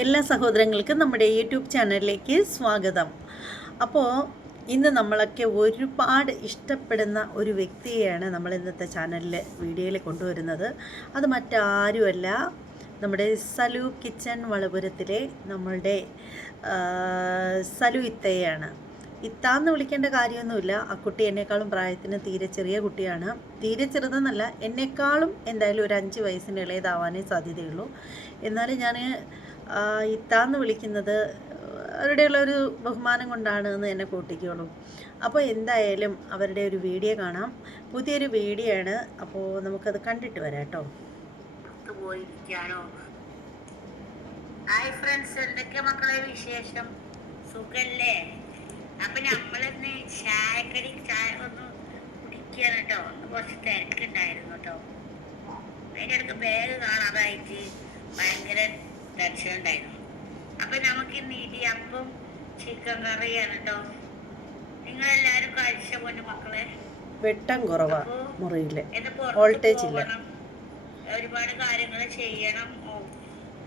എല്ലാ സഹോദരങ്ങൾക്കും നമ്മുടെ യൂട്യൂബ് ചാനലിലേക്ക് സ്വാഗതം. അപ്പോൾ ഇന്ന് നമ്മളൊക്കെ ഒരുപാട് ഇഷ്ടപ്പെടുന്ന ഒരു വ്യക്തിയെയാണ് നമ്മൾ ഇന്നത്തെ ചാനലിൽ വീഡിയോയിൽ കൊണ്ടുവരുന്നത്. അത് മറ്റാരുമല്ല നമ്മുടെ സലു കിച്ചൺ വളപുരത്തിലെ നമ്മളുടെ സലു ഇത്തയാണ് ഇത്താന്ന് വിളിക്കേണ്ട കാര്യമൊന്നുമില്ല. ആ കുട്ടി എന്നെക്കാളും പ്രായത്തിന് തീരെ ചെറിയ കുട്ടിയാണ്. തീരെ ചെറുതെന്നല്ല എന്നെക്കാളും എന്തായാലും ഒരു അഞ്ച് വയസ്സിന് ഇളയതാവാനേ സാധ്യതയുള്ളൂ. എന്നാലും ഞാൻ ഇത്താന്ന് വിളിക്കുന്നത് അവരുടെയുള്ള ഒരു ബഹുമാനം കൊണ്ടാണ് എന്ന് എന്നെ കൂട്ടിക്കോളൂ. അപ്പോൾ എന്തായാലും അവരുടെ ഒരു വീഡിയോ കാണാം. പുതിയൊരു വീഡിയോ ആണ് അപ്പോൾ നമുക്കത് കണ്ടിട്ട് വരാം കേട്ടോ. ഹായ് ഫ്രണ്ട്സ് എന്തൊക്കെ മക്കളെ വിശേഷം? സുഖല്ലേ? അപ്പൊ നമ്മളിന്ന് ചായക്കടി ചായ ഒന്ന് കുടിക്കുകയാണ് കേട്ടോ. കുറച്ച് തിരക്കുണ്ടായിരുന്നു കേട്ടോ. അതിന്റെ ഇടയ്ക്ക് ബാഗ് കാണാതായിട്ട് ഭയങ്കര ടെൻഷൻ ഉണ്ടായിരുന്നു അപ്പൊ നമുക്ക് ഇന്ന് ഇടിയപ്പം ചിക്കൻ കറിയാണ് കേട്ടോ നിങ്ങൾ എല്ലാരും കഴിച്ച പോലെ മക്കളെ? വെട്ടം കുറവാ മുറിയില്ല വോൾട്ടേജ് ഇല്ല. ഒരുപാട് കാര്യങ്ങൾ ചെയ്യണം.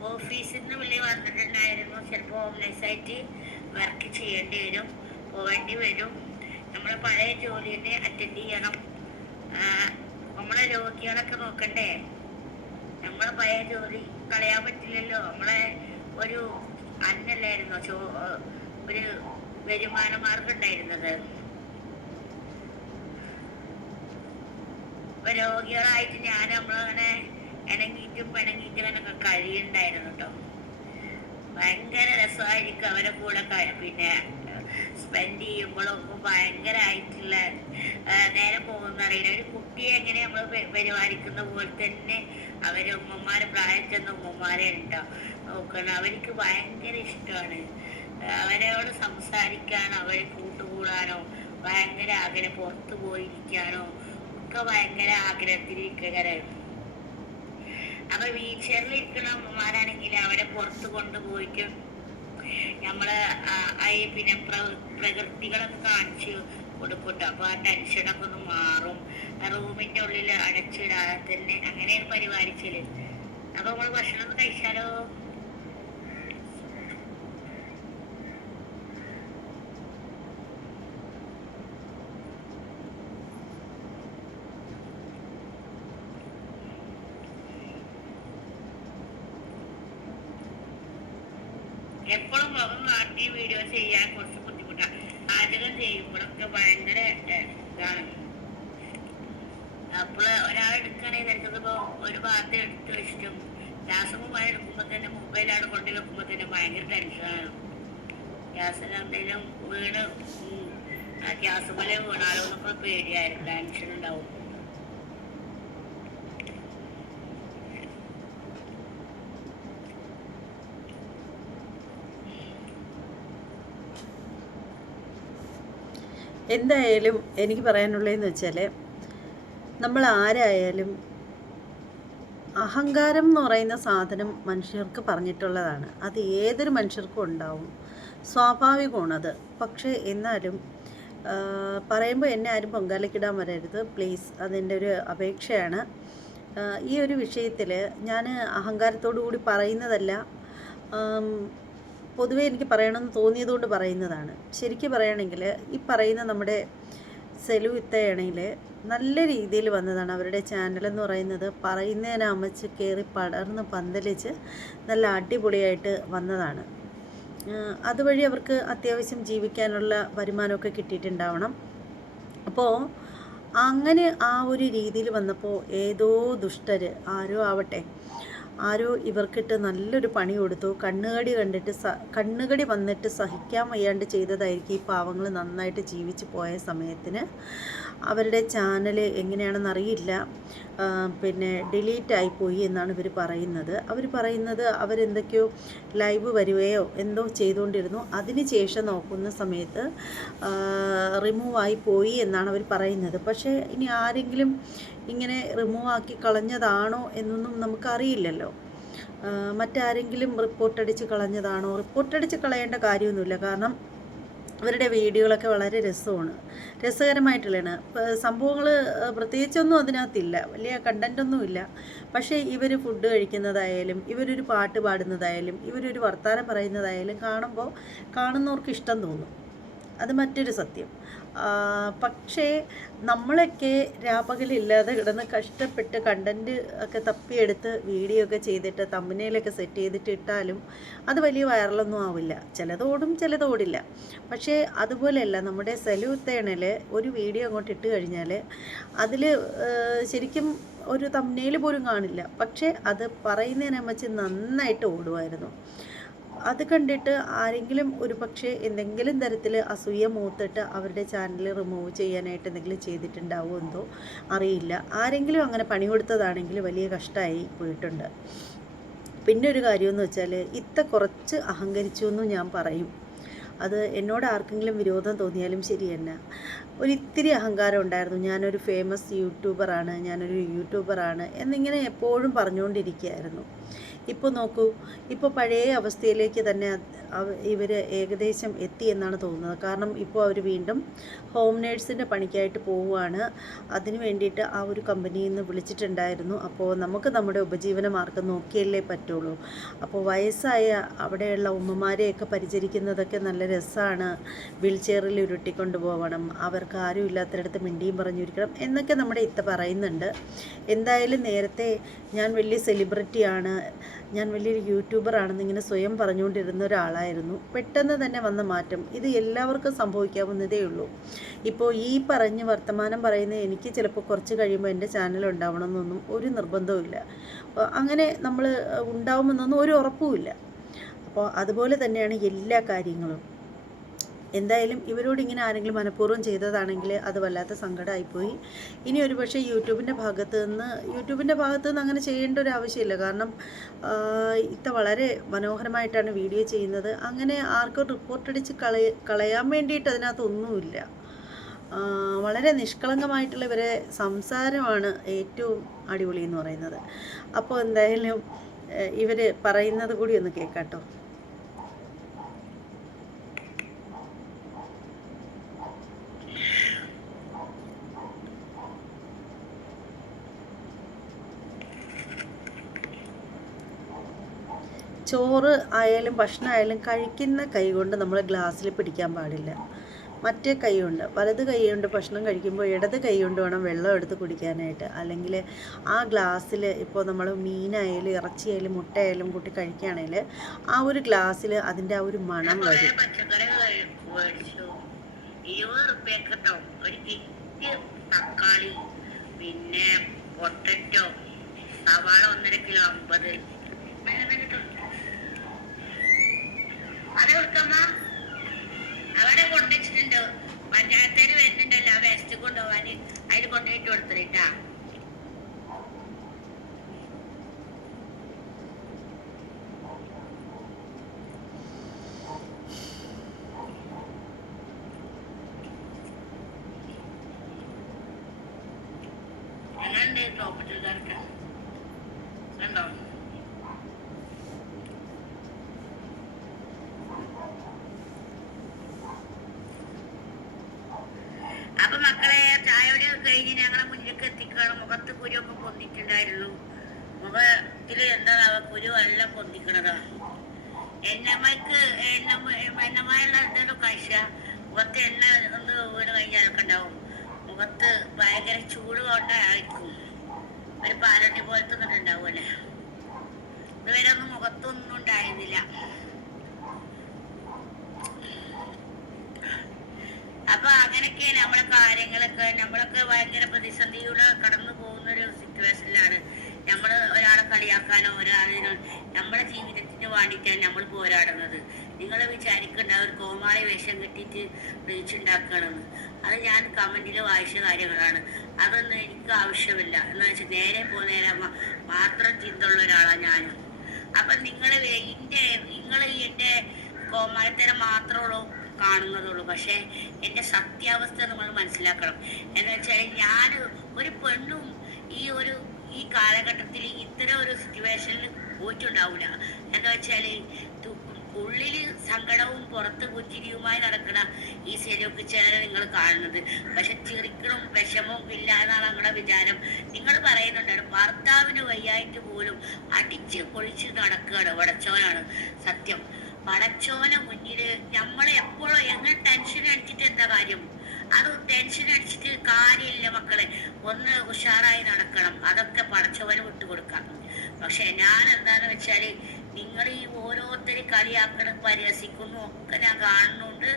ഓഫീസിൽ നിന്ന് വിളി വന്നിട്ടുണ്ടായിരുന്നു. ചിലപ്പോൾ ആയിട്ട് വർക്ക് ചെയ്യേണ്ടി വരും. പോവേണ്ടി വരും. നമ്മളെ പഴയ ജോലി തന്നെ അറ്റൻഡ് ചെയ്യണം നമ്മളെ രോഗികളൊക്കെ നോക്കണ്ടേ? നമ്മളെ പഴയ ജോലി കളയാൻ പറ്റില്ലല്ലോ. നമ്മളെ ഒരു അന്നല്ലായിരുന്നു? ചോ ഒരു വരുമാന മാർഗം ഉണ്ടായിരുന്നത് രോഗികളായിട്ട് ഞാൻ നമ്മളങ്ങനെ ഇണങ്ങിയിട്ടും പിണങ്ങിയിട്ടും അങ്ങനെ കഴിയുണ്ടായിരുന്നു കേട്ടോ ഭയങ്കര രസമായിരിക്കും അവരെ കൂടെ പിന്നെ സ്പെൻഡ് ചെയ്യുമ്പോഴൊക്കെ ഭയങ്കരമായിട്ടുള്ള നേരം പോകുന്നറിയില്ല. ഒരു കുട്ടിയെ എങ്ങനെ നമ്മൾ പരിപാലിക്കുന്ന പോലെ തന്നെ അവർ ഉമ്മമാരെ പ്രായം ചെന്ന ഉമ്മമാരെ ഉണ്ടാവും നോക്കണം. അവർക്ക് ഭയങ്കര ഇഷ്ടമാണ് അവരോട് സംസാരിക്കാനോ അവരെ കൂട്ടുകൂടാനോ ഭയങ്കര ആഗ്രഹം പുറത്തു പോയിരിക്കാനോ ഒക്കെ ഭയങ്കര ആഗ്രഹത്തിലിരിക്കുകയായിരുന്നു അപ്പൊ വീൽചെയറിൽ ഇരിക്കുന്ന അമ്മമാരാണെങ്കിൽ അവരെ പുറത്ത് കൊണ്ടുപോയിട്ട് നമ്മൾ പിന്നെ പ്ര- പ്രകൃതികളൊക്കെ കാണിച്ച് കൊടുക്കട്ടോ. അപ്പൊ ആ ടെൻഷനൊക്കെ ഒന്ന് മാറും. റൂമിന്റെ ഉള്ളിൽ അടച്ചിടാതെ തന്നെ അങ്ങനെയാണ് പരിപാലിച്ചത് അപ്പൊ നമ്മൾ ഭക്ഷണം ഒന്ന് കഴിച്ചാലോ? എപ്പോഴും മുഖം കാട്ടി വീഡിയോ ചെയ്യാൻ കുറച്ച് ബുദ്ധിമുട്ടാണ് പാചകം ചെയ്യുമ്പോഴൊക്കെ ഭയങ്കര ഇതാണ്. അപ്പോൾ ഒരാൾ എടുക്കുകയാണെങ്കിൽ നിനക്കിപ്പോ ഒരു ഭാഗത്ത് എടുത്ത് വെച്ചിട്ടും ഗ്യാസ് എടുക്കുമ്പോ തന്നെ മൊബൈലാണ് കൊണ്ടു വെക്കുമ്പോൾ തന്നെ ഭയങ്കര ടെൻഷനാണ് ഗ്യാസിൽ എന്തെങ്കിലും വീണ് ആ ഗ്യാസ് പോലെ വീണാലോ എന്നൊക്കെ പേടിയായിരുന്നു ടെൻഷൻ ഉണ്ടാവും. എന്തായാലും എനിക്ക് പറയാനുള്ളതെന്ന് വെച്ചാൽ നമ്മൾ ആരായാലും അഹങ്കാരം എന്ന് പറയുന്ന സാധനം മനുഷ്യർക്ക് പറഞ്ഞിട്ടുള്ളതാണ്. അത് ഏതൊരു മനുഷ്യർക്കും ഉണ്ടാവും. സ്വാഭാവികമാണ് അത്. പക്ഷേ എന്നാലും പറയുമ്പോൾ എന്നെ ആരും പൊങ്കാലക്കിടാൻ വരരുത്. പ്ലീസ് അതെന്റെ ഒരു അപേക്ഷയാണ്. ഈ ഒരു വിഷയത്തിൽ ഞാൻ അഹങ്കാരത്തോടു കൂടി പറയുന്നതല്ല. പൊതുവേ എനിക്ക് പറയണമെന്ന് തോന്നിയതുകൊണ്ട് പറയുന്നതാണ്. ശരിക്കും പറയുകയാണെങ്കിൽ ഈ പറയുന്ന നമ്മുടെ സെലു ഇത്തയാണെങ്കിൽ നല്ല രീതിയിൽ വന്നതാണ്. അവരുടെ ചാനൽ എന്ന് പറയുന്നത് പറയുന്നതിന് അമ്മച്ച് കയറി പടർന്ന് പന്തലിച്ച് നല്ല അടിപൊളിയായിട്ട് വന്നതാണ്. അതുവഴി അവർക്ക് അത്യാവശ്യം ജീവിക്കാനുള്ള വരുമാനമൊക്കെ കിട്ടിയിട്ടുണ്ടാവണം. അപ്പോൾ അങ്ങനെ ആ ഒരു രീതിയിൽ വന്നപ്പോൾ ഏതോ ദുഷ്ടർ ആരോ ആവട്ടെ ആരോ ഇവർക്കിട്ട് നല്ലൊരു പണി കൊടുത്തു. കണ്ണുകടി കണ്ടിട്ട് സ കണ്ണുകടി വന്നിട്ട് സഹിക്കാൻ വയ്യാണ്ട് ചെയ്തതായിരിക്കും ഈ പാവങ്ങൾ നന്നായിട്ട് ജീവിച്ച് പോയ സമയത്തിന്. അവരുടെ ചാനൽ എങ്ങനെയാണെന്ന് അറിയില്ല. പിന്നെ ഡിലീറ്റ് ആയിപ്പോയി എന്നാണ് ഇവർ പറയുന്നത്. അവർ പറയുന്നത് അവരെന്തൊക്കെയോ ലൈവ് വരികയോ എന്തോ ചെയ്തുകൊണ്ടിരുന്നു അതിന് ശേഷം നോക്കുന്ന സമയത്ത് റിമൂവ് ആയി പോയി എന്നാണ് അവർ പറയുന്നത്. പക്ഷേ ഇനി ആരെങ്കിലും ഇങ്ങനെ റിമൂവ് ആക്കി കളഞ്ഞതാണോ എന്നൊന്നും നമുക്കറിയില്ലല്ലോ. മറ്റാരെങ്കിലും റിപ്പോർട്ടടിച്ച് കളഞ്ഞതാണോ? റിപ്പോർട്ടടിച്ച് കളയേണ്ട കാര്യമൊന്നുമില്ല. കാരണം ഇവരുടെ വീഡിയോകളൊക്കെ വളരെ രസമാണ്. രസകരമായിട്ടുള്ളതാണ്. സംഭവങ്ങൾ പ്രത്യേകിച്ചൊന്നും അതിനകത്തില്ല. വലിയ കണ്ടന്റൊന്നുമില്ല പക്ഷേ ഇവർ ഫുഡ് കഴിക്കുന്നതായാലും ഇവരൊരു പാട്ട് പാടുന്നതായാലും ഇവരൊരു വർത്തമാനം പറയുന്നതായാലും കാണുമ്പോൾ കാണുന്നവർക്ക് ഇഷ്ടം തോന്നും. അത് മറ്റൊരു സത്യം. പക്ഷേ നമ്മളൊക്കെ രാപ്പകലില്ലാതെ കിടന്ന് കഷ്ടപ്പെട്ട് കണ്ടന്റ് ഒക്കെ തപ്പിയെടുത്ത് വീഡിയോ ഒക്കെ ചെയ്തിട്ട് തമ്പനയിലൊക്കെ സെറ്റ് ചെയ്തിട്ട് ഇട്ടാലും അത് വലിയ വൈറലൊന്നും ആവില്ല. ചിലതോടും ചിലതോടില്ല പക്ഷേ അതുപോലെയല്ല നമ്മുടെ സെലൂത്തേണിൽ ഒരു വീഡിയോ അങ്ങോട്ട് ഇട്ട് കഴിഞ്ഞാൽ അതിൽ ശരിക്കും ഒരു തമ്മനയിൽ പോലും കാണില്ല. പക്ഷേ അത് പറയുന്നതിനെ വെച്ച് നന്നായിട്ട് ഓടുമായിരുന്നു. അത് കണ്ടിട്ട് ആരെങ്കിലും ഒരു പക്ഷേ എന്തെങ്കിലും തരത്തിൽ അസൂയ മൂത്തിട്ട് അവരുടെ ചാനൽ റിമൂവ് ചെയ്യാനായിട്ട് എന്തെങ്കിലും ചെയ്തിട്ടുണ്ടാവുമോ എന്തോ അറിയില്ല. ആരെങ്കിലും അങ്ങനെ പണി കൊടുത്തതാണെങ്കിൽ വലിയ കഷ്ടമായി പോയിട്ടുണ്ട്. പിന്നെ ഒരു കാര്യമെന്ന് വെച്ചാൽ ഇത്ത കുറച്ച് അഹങ്കരിച്ചു എന്നും ഞാൻ പറയും. അത് എന്നോട് ആർക്കെങ്കിലും വിരോധം തോന്നിയാലും ശരി തന്നെ. ഒരിത്തിരി അഹങ്കാരം ഉണ്ടായിരുന്നു. ഞാനൊരു ഫേമസ് യൂട്യൂബറാണ് ഞാനൊരു യൂട്യൂബറാണ് എന്നിങ്ങനെ എപ്പോഴും പറഞ്ഞുകൊണ്ടിരിക്കുകയായിരുന്നു ഇപ്പോൾ നോക്കൂ ഇപ്പോൾ പഴയ അവസ്ഥയിലേക്ക് തന്നെ ഇവർ ഏകദേശം എത്തി എന്നാണ് തോന്നുന്നത്. കാരണം ഇപ്പോൾ അവർ വീണ്ടും ഹോം നേഴ്സിന്റെ പണിക്കായിട്ട് പോവുകയാണ്. അതിന് വേണ്ടിയിട്ട് ആ ഒരു കമ്പനിയിൽ നിന്ന് വിളിച്ചിട്ടുണ്ടായിരുന്നു. അപ്പോൾ നമുക്ക് നമ്മുടെ ഉപജീവന മാർഗം നോക്കിയല്ലേ പറ്റുള്ളൂ. അപ്പോൾ വയസ്സായ അവിടെയുള്ള ഉമ്മമാരെയൊക്കെ പരിചരിക്കുന്നതൊക്കെ നല്ല രസമാണ് വീൽ ചെയറിൽ ഉരുട്ടിക്കൊണ്ട് പോകണം അവർക്ക് ആരും ഇല്ലാത്തടത്ത് മിണ്ടിയും പറഞ്ഞിരിക്കണം എന്നൊക്കെ നമ്മുടെ ഇത്ത പറയുന്നുണ്ട്. എന്തായാലും നേരത്തെ ഞാൻ വലിയ സെലിബ്രിറ്റിയാണ് ഞാൻ വലിയൊരു യൂട്യൂബറാണെന്ന് ഇങ്ങനെ സ്വയം പറഞ്ഞുകൊണ്ടിരുന്ന ഒരാളായിരുന്നു. പെട്ടെന്ന് തന്നെ വന്ന മാറ്റം. ഇത് എല്ലാവർക്കും സംഭവിക്കാവുന്നതേ ഉള്ളൂ. ഇപ്പോൾ ഈ പറഞ്ഞ് വർത്തമാനം പറയുന്ന എനിക്ക് ചിലപ്പോൾ കുറച്ച് കഴിയുമ്പോൾ എന്റെ ചാനൽ ഉണ്ടാവണമെന്നൊന്നും ഒരു നിർബന്ധവുമില്ല അങ്ങനെ നമ്മൾ ഉണ്ടാവുമെന്നൊന്നും ഒരു ഉറപ്പുമില്ല അപ്പോൾ അതുപോലെ തന്നെയാണ് എല്ലാ കാര്യങ്ങളും. എന്തായാലും ഇവരോട് ഇങ്ങനെ ആരെങ്കിലും മനഃപൂർവം ചെയ്തതാണെങ്കിൽ അത് വല്ലാത്ത സങ്കടമായിപ്പോയി. ഇനി ഒരു പക്ഷേ യൂട്യൂബിന്റെ ഭാഗത്ത് നിന്ന് യൂട്യൂബിന്റെ ഭാഗത്ത് നിന്ന് അങ്ങനെ ചെയ്യേണ്ട ഒരു ആവശ്യമില്ല. കാരണം ഇത്ത വളരെ മനോഹരമായിട്ടാണ് വീഡിയോ ചെയ്യുന്നത്. അങ്ങനെ ആർക്കും റിപ്പോർട്ടടിച്ച് കളയ കളയാൻ വേണ്ടിയിട്ട് അതിനകത്തൊന്നുമില്ല. വളരെ നിഷ്കളങ്കമായിട്ടുള്ള ഇവരെ സംസാരമാണ് ഏറ്റവും അടിപൊളി എന്ന് പറയുന്നത്. അപ്പോൾ എന്തായാലും ഇവർ പറയുന്നത് കൂടി ഒന്ന് കേൾക്കാട്ടോ ചോറ് ആയാലും ഭക്ഷണമായാലും കഴിക്കുന്ന കൈ കൊണ്ട് നമ്മൾ ഗ്ലാസ്സിൽ പിടിക്കാൻ പാടില്ല. മറ്റേ കൈ കൊണ്ട് വലത് കൈ കൊണ്ട് ഭക്ഷണം കഴിക്കുമ്പോൾ ഇടത് കൈ കൊണ്ട് വേണം വെള്ളം എടുത്ത് കുടിക്കാനായിട്ട്. അല്ലെങ്കിൽ ആ ഗ്ലാസ്സിൽ ഇപ്പോൾ നമ്മൾ മീനായാലും ഇറച്ചിയായാലും മുട്ടയായാലും കൂട്ടി കഴിക്കുകയാണെങ്കിൽ ആ ഒരു ഗ്ലാസ്സിൽ അതിന്റെ ആ ഒരു മണം വരും. തക്കാളി പിന്നെ പൊട്ടറ്റോ സവാള ഒന്നര കിലോ അമ്പത്. തൊട്ട്. അത് കൊടുക്കമ്മ അവിടെ കൊണ്ടുവച്ചിട്ടുണ്ട് കണ്ടോ അപ്പൊ മക്കളെ ചായയുടെ കഴിഞ്ഞ് ഞങ്ങളെ മുന്നിലേക്ക് എത്തിക്കണം മുഖത്ത് കുരുവൊക്കെ പൊന്തിട്ടുണ്ടായിരുന്നു മുഖത്തിൽ എന്താ കുരു എല്ലാം പൊന്തിക്കണതാ? എണ്ണമ്മക്ക് എണ്ണമ്മ എണ്ണമായുള്ള കഴിച്ച മുഖത്ത് എണ്ണ ഒന്ന് വീട് കഴിഞ്ഞാലൊക്കെ ഉണ്ടാവും. മുഖത്ത് ഭയങ്കര ചൂട് കൊണ്ടായിരിക്കും ഒരു പാലണ്ടി പോലത്തെ ഒന്നും ഉണ്ടാവുമല്ലേ ഇതുവരെ ഒന്നും മുഖത്തൊന്നും ഉണ്ടായിരുന്നില്ല. അപ്പൊ അങ്ങനെയൊക്കെ നമ്മളെ കാര്യങ്ങളൊക്കെ. നമ്മളൊക്കെ ഭയങ്കര പ്രതിസന്ധിയിലൂടെ കടന്നു പോകുന്ന ഒരു സിറ്റുവേഷനിലാണ് നമ്മൾ ഒരാളെ കളിയാക്കാനോ ഒരാളിനോ നമ്മുടെ ജീവിതത്തിന് വേണ്ടിയിട്ടാണ് നമ്മൾ പോരാടുന്നത്. നിങ്ങൾ വിചാരിക്കേണ്ട ഒരു കോമാളി വേഷം കെട്ടിയിട്ട് വിളിച്ചുണ്ടാക്കണമെന്ന് അത് ഞാൻ കമന്റിൽ വായിച്ച കാര്യങ്ങളാണ്. അതൊന്നും എനിക്ക് ആവശ്യമില്ല. എന്ന് വെച്ചാൽ നേരെ പോ മാത്രം ചിന്ത ഉള്ള ഒരാളാണ് ഞാനും. അപ്പൊ നിങ്ങൾ എന്റെ നിങ്ങൾ എന്റെ കോമാളിത്തരം മാത്രമുള്ളൂ കാണുന്നതുള്ളൂ. പക്ഷേ എന്റെ സത്യാവസ്ഥ നമ്മൾ മനസ്സിലാക്കണം. എന്ന് വെച്ചാൽ ഞാൻ ഒരു പെണ്ണും ഈ ഒരു ഈ കാലഘട്ടത്തിൽ ഇത്തരം ഒരു സിറ്റുവേഷനിൽ പോയിട്ടുണ്ടാവില്ല എന്ന് വെച്ചാൽ ഉള്ളിൽ സങ്കടവും പുറത്ത് പുഞ്ചിരിയുമായി നടക്കണ ഈ സെലിയൊക്കെ ചാനൽ നിങ്ങൾ കാണുന്നത്. പക്ഷെ ചിരിക്കണവും വിഷമവും ഇല്ല എന്നാണ് നിങ്ങളുടെ വിചാരം നിങ്ങൾ പറയുന്നുണ്ടാണ് ഭർത്താവിന് വയ്യായിട്ട് പോലും അടിച്ച് പൊളിച്ച് നടക്കുകയാണ് വടച്ചോനാണ് സത്യം. വടച്ചോനെ മുന്നിൽ നമ്മൾ എപ്പോഴും എങ്ങനെ ടെൻഷൻ അടിച്ചിട്ട് എന്താ കാര്യം? അത് ടെൻഷൻ അടിച്ചിട്ട് കാര്യമില്ല മക്കളെ. ഒന്ന് ഉഷാറായി നടക്കണം. അതൊക്കെ പടച്ചവന് വിട്ടുകൊടുക്കാം. പക്ഷെ ഞാൻ എന്താന്ന് വെച്ചാൽ നിങ്ങൾ ഈ ഓരോരുത്തര് കളിയാക്കണം പരിഹസിക്കുന്നു ഒക്കെ ഞാൻ കാണുന്നുണ്ട്.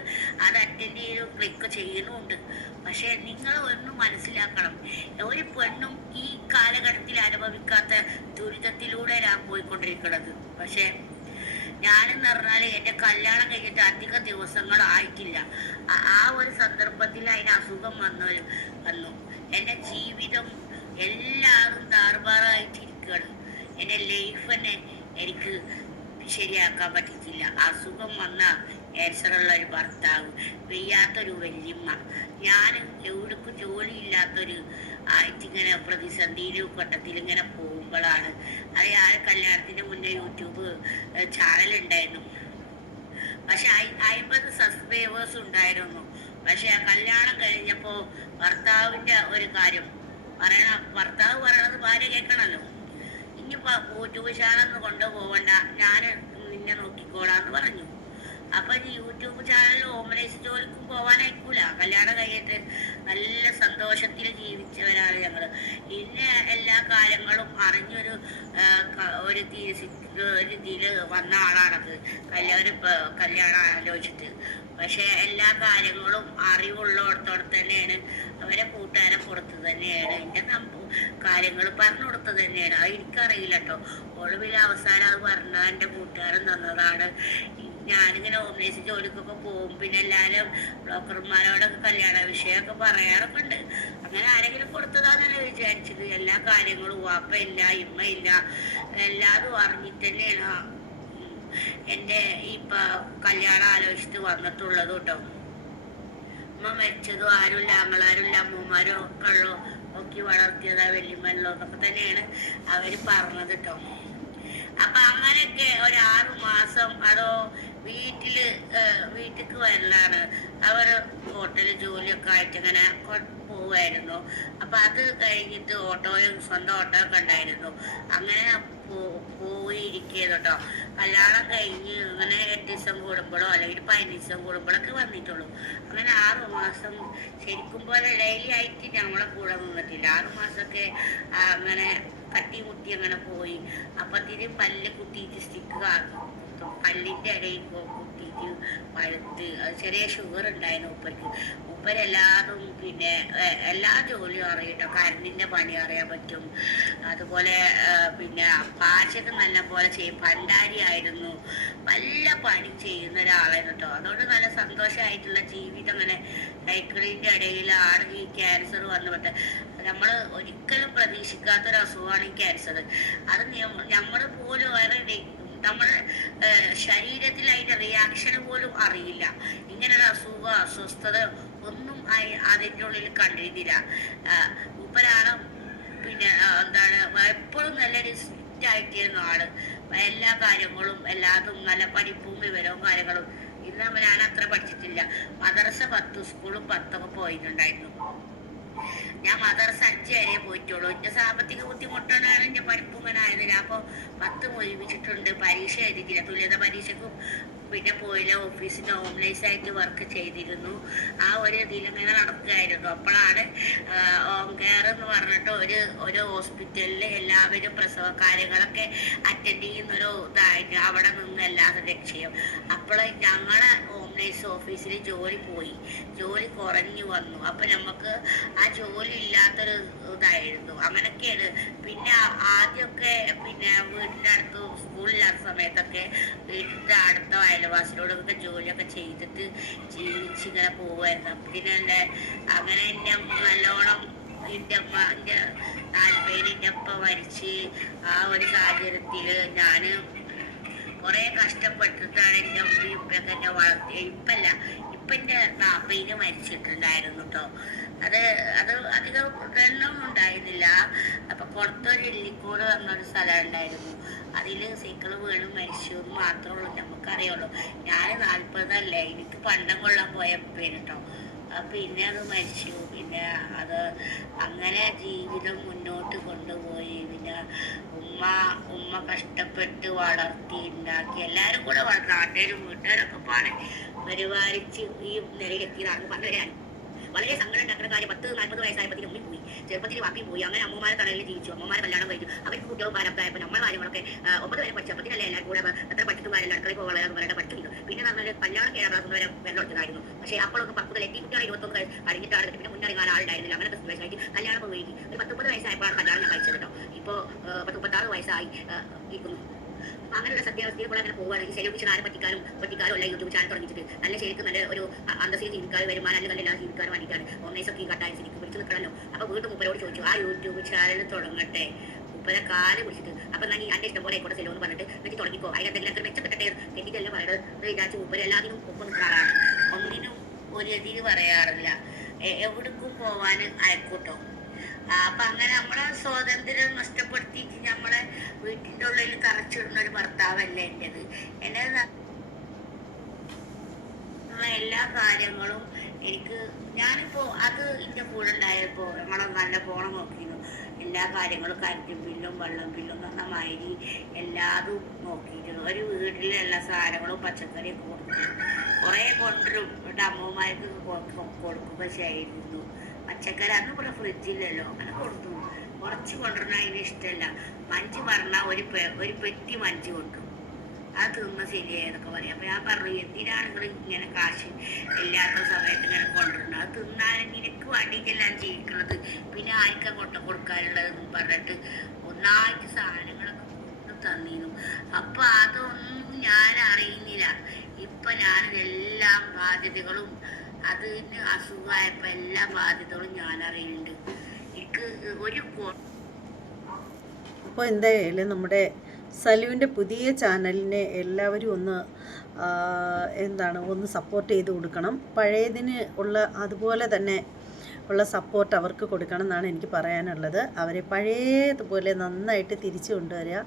അത് അറ്റൻഡ് ചെയ്ത് ക്ലിക്ക് ചെയ്യുന്നുണ്ട്. പക്ഷെ നിങ്ങൾ ഒന്ന് മനസ്സിലാക്കണം. ഒരു പെണ്ണും ഈ കാലഘട്ടത്തിൽ അനുഭവിക്കാത്ത ദുരിതത്തിലൂടെ ഞാൻ പോയിക്കൊണ്ടിരിക്കുന്നത് പക്ഷെ ഞാനെന്ന് പറഞ്ഞാൽ എന്റെ കല്യാണം കഴിഞ്ഞിട്ട് അധിക ദിവസങ്ങൾ ആയിട്ടില്ല ആ- ഒരു സന്ദർഭത്തിൽ അതിന് അസുഖം വന്നു വന്നു. എന്റെ ജീവിതം എല്ലാവരും താറുമാറായിട്ടിരിക്കുകയാണ് എന്റെ ലൈഫ് തന്നെ എനിക്ക് ശരിയാക്കാൻ പറ്റിയിട്ടില്ല. അസുഖം വന്ന ക്യാൻസറുള്ള ഒരു ഭർത്താവ് വെയ്യാത്തൊരു വല്യമ്മ. ഞാൻ എവിടേക്കും ജോലിയില്ലാത്തൊരു ആയിട്ടിങ്ങനെ പ്രതിസന്ധിയിലും ഘട്ടത്തിൽ ഇങ്ങനെ പോകുമ്പോഴാണ് അത് ആ കല്യാണത്തിന് മുന്നേ യൂട്യൂബ് ചാനൽ ഉണ്ടായിരുന്നു. പക്ഷെ അയിമ്പത് സബ്സ്ക്രൈബേഴ്സ് ഉണ്ടായിരുന്നു. പക്ഷെ ആ കല്യാണം കഴിഞ്ഞപ്പോ ഭർത്താവിന്റെ ഒരു കാര്യം പറയണ ഭർത്താവ് പറയണത് ഭാര്യ കേൾക്കണല്ലോ. ഇനിയിപ്പോ യൂട്യൂബ് ചാനൽ കൊണ്ടുപോകണ്ട ഞാൻ നിന്നെ നോക്കിക്കോളാന്ന് പറഞ്ഞു. അപ്പൊ യൂട്യൂബ് ചാനൽ ഓമനേഷ് ജോലിക്കും പോവാനായിക്കൂല. കല്യാണം കഴിഞ്ഞിട്ട് നല്ല സന്തോഷത്തിൽ ജീവിച്ചവരാണ് ഞങ്ങൾ. പിന്നെ എല്ലാ കാര്യങ്ങളും അറിഞ്ഞൊരു ഒരു ഒരു ഇതിൽ വന്ന ആളാണത് കല്യാണം കല്യാണം ആലോചിച്ചിട്ട്. പക്ഷെ എല്ലാ കാര്യങ്ങളും അറിവുള്ളടത്തോടെ തന്നെയാണ് അവരെ കൂട്ടുകാരെ പുറത്ത് തന്നെയാണ്. എന്റെ കാര്യങ്ങൾ പറഞ്ഞു കൊടുത്തത് തന്നെയാണ്. അത് എനിക്കറിയില്ല കേട്ടോ ഒളിവിൽ അവസാനം അത് പറഞ്ഞ എന്റെ കൂട്ടുകാരൻ തന്നതാണ്. ഞാനിങ്ങനെ ഓഫീസ് ജോലിക്കൊക്കെ പോകും. പിന്നെ എല്ലാവരും ബ്രോക്കർമാരോടൊക്കെ കല്യാണ വിഷയമൊക്കെ പറയാറൊക്കെ ഉണ്ട് അങ്ങനെ ആരെങ്കിലും കൊടുത്തതാണെന്ന് വിചാരിച്ചത്. എല്ലാ കാര്യങ്ങളും വാപ്പ ഇല്ല ഇമ്മ ഇല്ല. എല്ലാതും അറിഞ്ഞിട്ട് തന്നെയാണ് എന്റെ ഈ കല്യാണം ആലോചിച്ചിട്ട് വന്നിട്ടുള്ളത് കേട്ടോ ഉമ്മ മരിച്ചതും ആരുമില്ല അമ്മളാരുമില്ല അമ്മൂമാരും ഒക്കെ ഉള്ളു നോക്കി വളർത്തിയതാ വെല്ലുമല്ലോ എന്നൊക്കെ തന്നെയാണ് അവർ പറഞ്ഞത് കേട്ടോ അപ്പൊ അങ്ങനെയൊക്കെ ഒരു ആറു മാസം അതോ വീട്ടിൽ വീട്ടിക്ക് വരലാണ്. അവർ ഹോട്ടൽ ജോലിയൊക്കെ ആയിട്ട് ഇങ്ങനെ പോവായിരുന്നു. അപ്പൊ അത് കഴിഞ്ഞിട്ട് ഓട്ടോയും സ്വന്തം ഓട്ടോ ഒക്കെ ഉണ്ടായിരുന്നു. അങ്ങനെ പോ- പോയിരിക്കുക കേട്ടോ കല്യാണം കഴിഞ്ഞ് അങ്ങനെ എട്ട് ദിവസം കൂടുമ്പോഴോ അല്ലെങ്കിൽ പതിനഞ്ച് ദിവസം കൂടുമ്പോഴൊക്കെ വന്നിട്ടുള്ളൂ. അങ്ങനെ ആറ് മാസം ശരിക്കും പോലെ ഡെയിലി ആയിട്ട് ഞങ്ങളെ കൂടെ നിന്നിട്ടില്ല. ആറ് മാസമൊക്കെ അങ്ങനെ കട്ടി മുട്ടി അങ്ങനെ പോയി. അപ്പത്തിന് പല്ല് കുത്തിയിട്ട് സ്റ്റിക്ക് പല്ലിന്റെ ഇടയിൽ കുത്തിയിട്ട് പഴുത്ത്. ചെറിയ ഷുഗർ ഉണ്ടായിരുന്നു ഉപ്പർക്ക് ഉപ്പരെല്ലാതും പിന്നെ എല്ലാ ജോലിയും അറിയട്ടോ. കരണ്ടിന്റെ പണി അറിയാൻ പറ്റും. അതുപോലെ പിന്നെ പാചകം നല്ല പോലെ ചെയ്യും പണ്ടാരി ആയിരുന്നു. നല്ല പണി ചെയ്യുന്ന ഒരാളായിരുന്നു കേട്ടോ. അതുകൊണ്ട് നല്ല സന്തോഷമായിട്ടുള്ള ജീവിതം അങ്ങനെ സൈക്കിളിന്റെ ഇടയിലാണ് ഈ ക്യാൻസർ വന്നിട്ട് നമ്മൾ ഒരിക്കലും പ്രതീക്ഷിക്കാത്തൊരു അസുഖമാണ് ഈ ക്യാൻസർ അത് നമ്മൾ പോലും വേറെ നമ്മുടെ ശരീരത്തിൽ അതിന്റെ റിയാക്ഷൻ പോലും അറിയില്ല. ഇങ്ങനെ ഒരു അസുഖ അസ്വസ്ഥത ഒന്നും അതിന്റെ ഉള്ളിൽ കണ്ടിരുന്നില്ല. ഉപ്പരാണ് പിന്നെ എന്താണ് എപ്പോഴും നല്ലൊരു സ്ട്രിക്റ്റ് ആയിട്ടിരുന്ന ആൾ. എല്ലാ കാര്യങ്ങളും എല്ലാതും നല്ല പഠിപ്പും വിവരവും കാര്യങ്ങളും ഇന്ന് ഞാൻ അത്ര പഠിച്ചിട്ടില്ല. മദർസ പത്ത് സ്കൂളും പത്തൊക്കെ പോയിട്ടുണ്ടായിരുന്നു. ഞാൻ മദർസ അഞ്ച് വരെ പോയിട്ടുള്ളൂ. എന്റെ സാമ്പത്തിക ബുദ്ധിമുട്ടാണ് എന്റെ പഠിപ്പ് ഇങ്ങനെ ഞാൻ അപ്പൊ പത്ത് മോഹിപ്പിച്ചിട്ടുണ്ട് പരീക്ഷ എഴുതിയിട്ടില്ല. തുല്യത പരീക്ഷക്കും പിന്നെ പോയില്ല. ഓഫീസിൽ ആയിട്ട് വർക്ക് ചെയ്തിരുന്നു. ആ ഒരു ഇതിലിങ്ങനെ നടക്കുകയായിരുന്നു. അപ്പോഴാണ് ഹോം കെയർ എന്ന് പറഞ്ഞിട്ട് ഒരു ഒരു ഹോസ്പിറ്റലിൽ എല്ലാവരും പ്രസവ കാര്യങ്ങളൊക്കെ അറ്റൻഡ് ചെയ്യുന്ന ഒരു ഇതായിട്ട് അവിടെ നിന്ന് എല്ലാവരും രക്ഷയും. അപ്പോൾ ഞങ്ങളെ ഹോംനൈസ് ഓഫീസിൽ ജോലി പോയി. ജോലി കുറഞ്ഞു വന്നു. അപ്പൊ നമുക്ക് ആ ജോലി ഇല്ലാത്തൊരു ഇതായിരുന്നു. അങ്ങനെയൊക്കെയാണ് പിന്നെ ആദ്യമൊക്കെ പിന്നെ വീട്ടിന്റെ അടുത്ത് സ്കൂളില്ലാത്ത സമയത്തൊക്കെ വീട്ടിന്റെ അടുത്ത അയൽവാസികളോടൊക്കെ ജോലിയൊക്കെ ചെയ്തിട്ട് ജീവിച്ചിങ്ങനെ പോവായിരുന്നു. പിന്നെ എന്റെ അങ്ങനെ എന്റെ നല്ലോണം എന്റെ അമ്മ എന്റെ താല്പര്യം എന്റെ അപ്പ മരിച്ച് ആ ഒരു സാഹചര്യത്തിൽ ഞാൻ കുറെ കഷ്ടപ്പെട്ടിട്ടാണ് എന്റെ ഉമ്മയും ഉപ്പയൊക്കെ എന്നെ വളർത്തി ഇപ്പല്ല ഇപ്പൊ എന്റെ നാപ്പയിന് മരിച്ചിട്ടുണ്ടായിരുന്നു കേട്ടോ അത് അത് അധികം വെള്ളം ഉണ്ടായിരുന്നില്ല. അപ്പൊ പുറത്തൊരു എല്ലിക്കോട് പറഞ്ഞൊരു സ്ഥലം ഉണ്ടായിരുന്നു. അതിൽ സൈക്കിൾ വീണ് മരിച്ചു എന്ന് മാത്രമേ ഉള്ളൂ. നമുക്കറിയുള്ളൂ. ഞാൻ നാൽപ്പതല്ലേ? എനിക്ക് പണ്ടം കൊള്ളാൻ പോയ പേര് കേട്ടോ പിന്നെ അത് മരിച്ചു. പിന്നെ അത് അങ്ങനെ ജീവിതം മുന്നോട്ട് കൊണ്ടുപോയി. പിന്നെ ഉമ്മ ഉമ്മ കഷ്ടപ്പെട്ട് വളർത്തി ഉണ്ടാക്കി എല്ലാവരും കൂടെ നാട്ടുകാരും വീട്ടുകാരൊക്കെ പാടെ പരിപാലിച്ച് ഈ നിലയിലെത്തിയതാണ് പറഞ്ഞു വളരെ സങ്കടം ഉണ്ടാക്കുന്ന കാര്യം പത്ത് നാൽപ്പത് വയസ്സായപ്പോൾ ഉമ്മി പോയി. ചെറുപ്പത്തിൽ വാപ്പി പോയി. അങ്ങനെ അമ്മമാരെ തടയിൽ ജീവിച്ചു. അമ്മമാരെ കല്യാണം കഴിച്ചു. അവർക്ക് കുട്ടികൾ കാലൊക്കെ ആയപ്പോൾ നമ്മളെ കാര്യങ്ങളൊക്കെ ഒമ്പത് വരെ പഠിച്ചപ്പോഴത്തേനല്ലേ എല്ലാവരും കൂടെ എത്ര പഠിച്ചിട്ടും കാര്യമില്ല അടുക്കളയിൽ പോകാൻ വളരെ പഠിച്ചിട്ടുണ്ട് പിന്നെ പറഞ്ഞാൽ കല്യാണം കേരള ക്ലാസ് വരെ വെള്ളമെടുത്തതായിരുന്നു പക്ഷേ അപ്പോഴൊക്കെ പത്ത് എത്തി കുട്ടികളെ ഇരുപത്തൊന്ന് വയസ്സ് കഴിഞ്ഞിട്ടാണ് പിന്നെ മുന്നറിയാൻ ആളുണ്ടായിരുന്നില്ല. അങ്ങനെ പത്ത് വയസ്സായിട്ട് കല്യാണം പോയി ഒരു പത്ത് മുപ്പത് വയസ്സായപ്പോഴാണ് കല്യാണം കഴിച്ചത് കേട്ടോ. ഇപ്പോൾ പത്ത് മുപ്പത്താറ് വയസ്സായി ഇരിക്കുന്നു. അങ്ങനെയുള്ള സത്യാവസ്ഥയിൽ കൂടെ അങ്ങനെ പോകുകയാണെങ്കിൽ ശരി ആരെ പറ്റിക്കാനും പറ്റിക്കാനും അല്ല യൂട്യൂബ് ചാനൽ തുടങ്ങിയിട്ട് നല്ല ശരിക്കും നല്ല ഒരു അന്തസ്സിൽ ജീവിക്കാൻ വരുമാനം അല്ലെങ്കിൽ എല്ലാം ജീവിക്കാൻ വേണ്ടിയിട്ടാണ്. ഓൺലൈൻ ഈ കട്ടായ ശരിക്കും പിടിച്ചു നിൽക്കണമല്ലോ. അപ്പൊ വീണ്ടും മുപ്പരോട് ചോദിച്ചു ആ യൂട്യൂബ് ചാനൽ തുടങ്ങട്ടെ? മുപ്പരെ കാൽ പിടിച്ചിട്ട്. അപ്പൊ നീ അന്റെ ഇഷ്ടം പോലെ ആയിക്കോട്ടെ സെലോന്ന് പറഞ്ഞിട്ട് എന്നിട്ട് തുടങ്ങിക്കോ. അതിനെന്തെങ്കിലും ഒക്കെ മെച്ചപ്പെട്ടെ തെറ്റിട്ടല്ല പറയുന്നത് എന്ന് വിചാരിച്ച് മുപ്പര് എല്ലാത്തിനും ഒപ്പം നിൽക്കാറാണ് ഒന്നിനും ഒരു എതിര് പറയാറില്ല. എവിടേക്കും പോവാൻ അയക്കൂട്ടോ. അപ്പൊ അങ്ങനെ നമ്മളെ സ്വാതന്ത്ര്യം നഷ്ടപ്പെടുത്തിയിട്ട് നമ്മളെ വീട്ടിന്റെ ഉള്ളിൽ തറച്ചിടുന്ന ഒരു ഭർത്താവല്ല എന്റെത് എന്നെ എല്ലാ കാര്യങ്ങളും എനിക്ക് ഞാനിപ്പോ അത് എന്റെ കൂടെ ഉണ്ടായപ്പോ നമ്മളെ നല്ല പോണം നോക്കിയിരുന്നു എല്ലാ കാര്യങ്ങളും കറണ്ട് ബില്ലും വെള്ളം ബില്ലും എന്ന മാതിരി എല്ലാതും നോക്കിയിരുന്നു. ഒരു വീട്ടിലുള്ള സാധനങ്ങളും പച്ചക്കറിയൊക്കെ കൊടുക്കും കുറേ കൊണ്ടുവരും. എന്നിട്ട് അമ്മമാർക്ക് കൊടുക്കുക ചെയ്തിരുന്നു പച്ചക്കറി അന്ന് ഇവിടെ ഫ്രിഡ്ജില്ലല്ലോ അങ്ങനെ കൊടുത്തു. കുറച്ച് കൊണ്ടുവരണ അതിന് ഇഷ്ടമല്ല. മഞ്ച് പറഞ്ഞാൽ ഒരു ഒരു പെറ്റി മഞ്ച് കൊണ്ടു അത് ശരിയായി ശരിയായെന്നൊക്കെ പറയും. അപ്പൊ ഞാൻ പറഞ്ഞു എന്തിനാണ് നിങ്ങൾ ഇങ്ങനെ കാശ് ഇല്ലാത്ത സമയത്ത് ഇങ്ങനെ കൊണ്ടുവരുന്നത്? അത് തിന്നാൻ നിനക്ക് വേണ്ടിയിട്ടെല്ലാം ജീവിക്കുന്നത്. പിന്നെ ആർക്കാ കൊട്ട കൊടുക്കാനുള്ളതെന്ന് പറഞ്ഞിട്ട് ഒന്നായിട്ട് സാധനങ്ങളൊക്കെ കൊണ്ടു തന്നിരുന്നു. അപ്പൊ അതൊന്നും ഞാൻ അറിയുന്നില്ല. ഇപ്പൊ ഞാൻ എല്ലാ ബാധ്യതകളും അതിന് അസുഖമായപ്പോ എല്ലാ ബാധ്യതകളും ഞാൻ അറിയുന്നുണ്ട്. എനിക്ക് ഒരു അപ്പോൾ എന്തായാലും നമ്മുടെ സലുവിന്റെ പുതിയ ചാനലിനെ എല്ലാവരും ഒന്ന് എന്താണ് ഒന്ന് സപ്പോർട്ട് ചെയ്ത് കൊടുക്കണം. പഴയതിന് ഉള്ള അതുപോലെ തന്നെ ഉള്ള സപ്പോർട്ട് അവർക്ക് കൊടുക്കണം എന്നാണ് എനിക്ക് പറയാനുള്ളത്. അവരെ പഴയതുപോലെ നന്നായിട്ട് തിരിച്ചു കൊണ്ടുവരിക.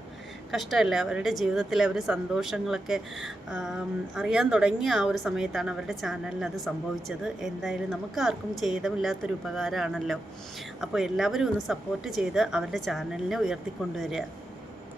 കഷ്ടമല്ല അവരുടെ ജീവിതത്തിൽ അവർ സന്തോഷങ്ങളൊക്കെ അറിയാൻ തുടങ്ങിയ ആ ഒരു സമയത്താണ് അവരുടെ ചാനലിന് അത് സംഭവിച്ചത്. എന്തായാലും നമുക്ക് ആർക്കും ചെയ്തമില്ലാത്തൊരു ഉപകാരമാണല്ലോ. അപ്പോൾ എല്ലാവരും ഒന്ന് സപ്പോർട്ട് ചെയ്ത് അവരുടെ ചാനലിനെ ഉയർത്തിക്കൊണ്ടുവരിക.